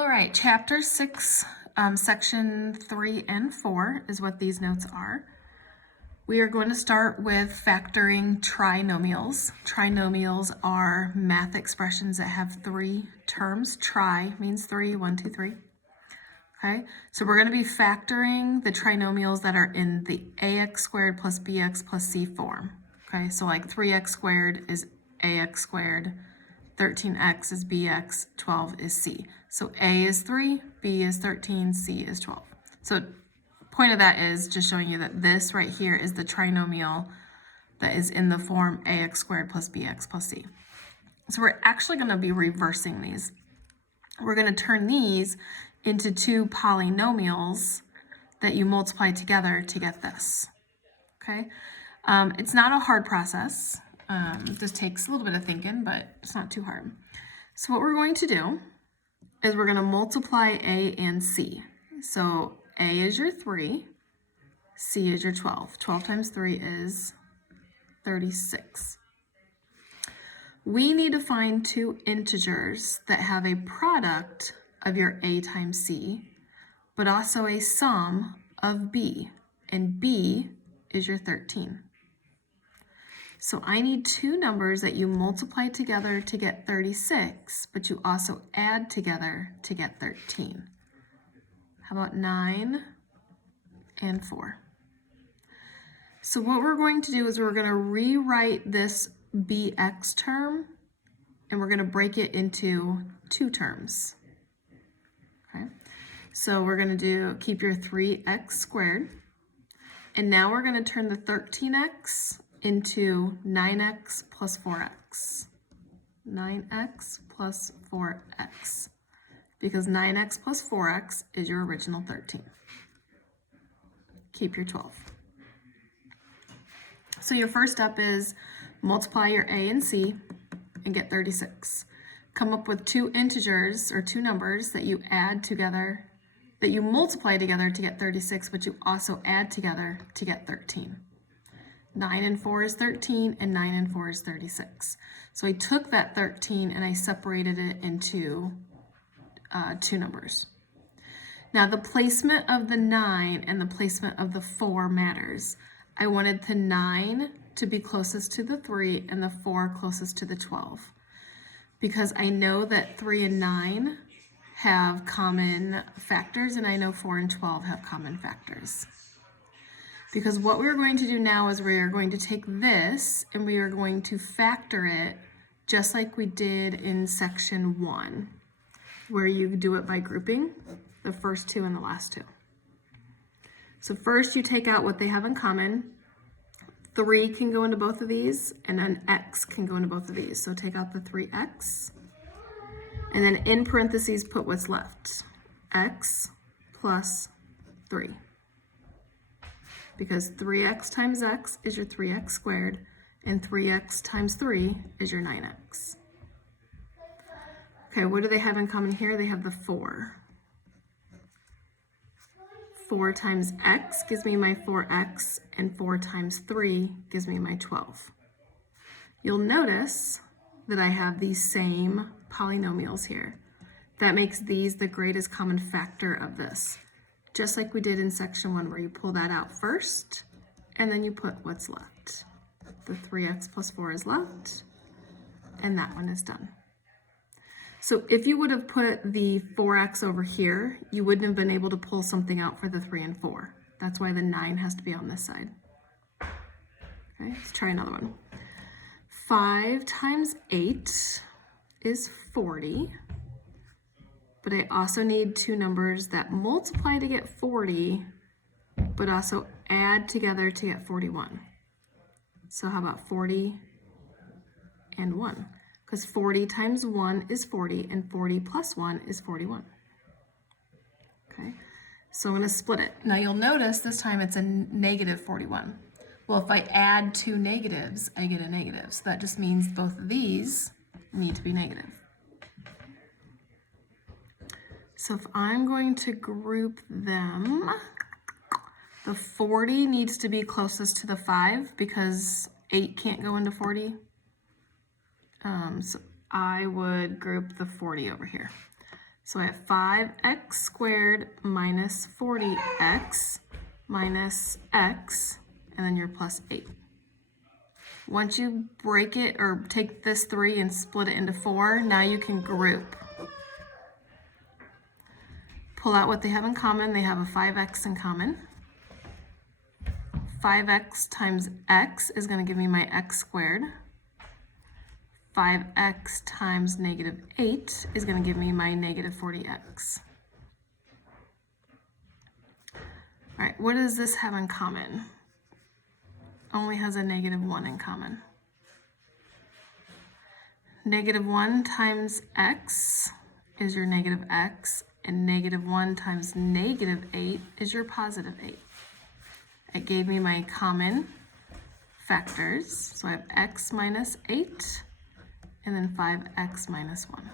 All right, chapter 6, section 3 and 4 is what these notes are. We are going to start with factoring trinomials. Trinomials are math expressions that have three terms. Tri means three, 1, 2, 3. Okay, so we're going to be factoring the trinomials that are in the ax squared plus bx plus c form. Okay, so like 3x squared is ax squared, 13x is bx, 12 is c. So a is 3, b is 13, c is 12. So point of that is just showing you that this right here is the trinomial that is in the form ax squared plus bx plus c. So we're actually going to be reversing these. We're going to turn these into two polynomials that you multiply together to get this. Okay, it's not a hard process. This takes a little bit of thinking, but it's not too hard. So what we're going to do is we're going to multiply a and c. So a is your 3, c is your 12. 12 times 3 is 36. We need to find two integers that have a product of your a times c, but also a sum of b, and b is your 13. So I need two numbers that you multiply together to get 36, but you also add together to get 13. How about 9 and 4? So what we're going to do is we're going to rewrite this bx term, and we're going to break it into two terms. Okay, so we're going to keep your 3x squared, and now we're going to turn the 13x into 9x plus 4x. 9x plus 4x, because 9x plus 4x is your original 13. Keep your 12. So your first step is multiply your a and c and get 36. Come up with two integers or two numbers that you add together, that you multiply together to get 36, but you also add together to get 13. 9 and 4 is 13, and 9 and 4 is 36. So I took that 13 and I separated it into two numbers. Now the placement of the 9 and the placement of the 4 matters. I wanted the 9 to be closest to the 3 and the 4 closest to the 12, because I know that 3 and 9 have common factors, and I know 4 and 12 have common factors. Because what we're going to do now is we are going to take this and we are going to factor it just like we did in section 1, where you do it by grouping the first two and the last two. So first you take out what they have in common. 3 can go into both of these, and an x can go into both of these. So take out the 3x, and then in parentheses put what's left, x plus 3. Because 3x times x is your 3x squared, and 3x times 3 is your 9x. Okay, what do they have in common here? They have the 4. 4 times x gives me my 4x, and 4 times 3 gives me my 12. You'll notice that I have these same polynomials here. That makes these the greatest common factor of this. Just like we did in section 1, where you pull that out first, and then you put what's left. The 3x plus 4 is left, and that one is done. So if you would have put the 4x over here, you wouldn't have been able to pull something out for the 3 and 4. That's why the 9 has to be on this side. Okay, let's try another one. 5 times 8 is 40. But I also need two numbers that multiply to get 40, but also add together to get 41. So how about 40 and 1? Because 40 times 1 is 40, and 40 plus 1 is 41. Okay, so I'm going to split it. Now you'll notice this time it's a negative 41. Well, if I add two negatives, I get a negative. So that just means both of these need to be negative. So if I'm going to group them, the 40 needs to be closest to the 5 because 8 can't go into 40. So I would group the 40 over here. So I have 5x squared minus 40x minus x, and then your plus 8. Once you break it or take this 3 and split it into 4, now you can group. Pull out what they have in common. They have a 5x in common. 5x times x is going to give me my x squared. 5x times negative 8 is going to give me my negative 40x. All right, what does this have in common? Only has a negative 1 in common. Negative 1 times x is your negative x, and negative 1 times negative 8 is your positive 8. It gave me my common factors, so I have x minus 8, and then 5x minus 1.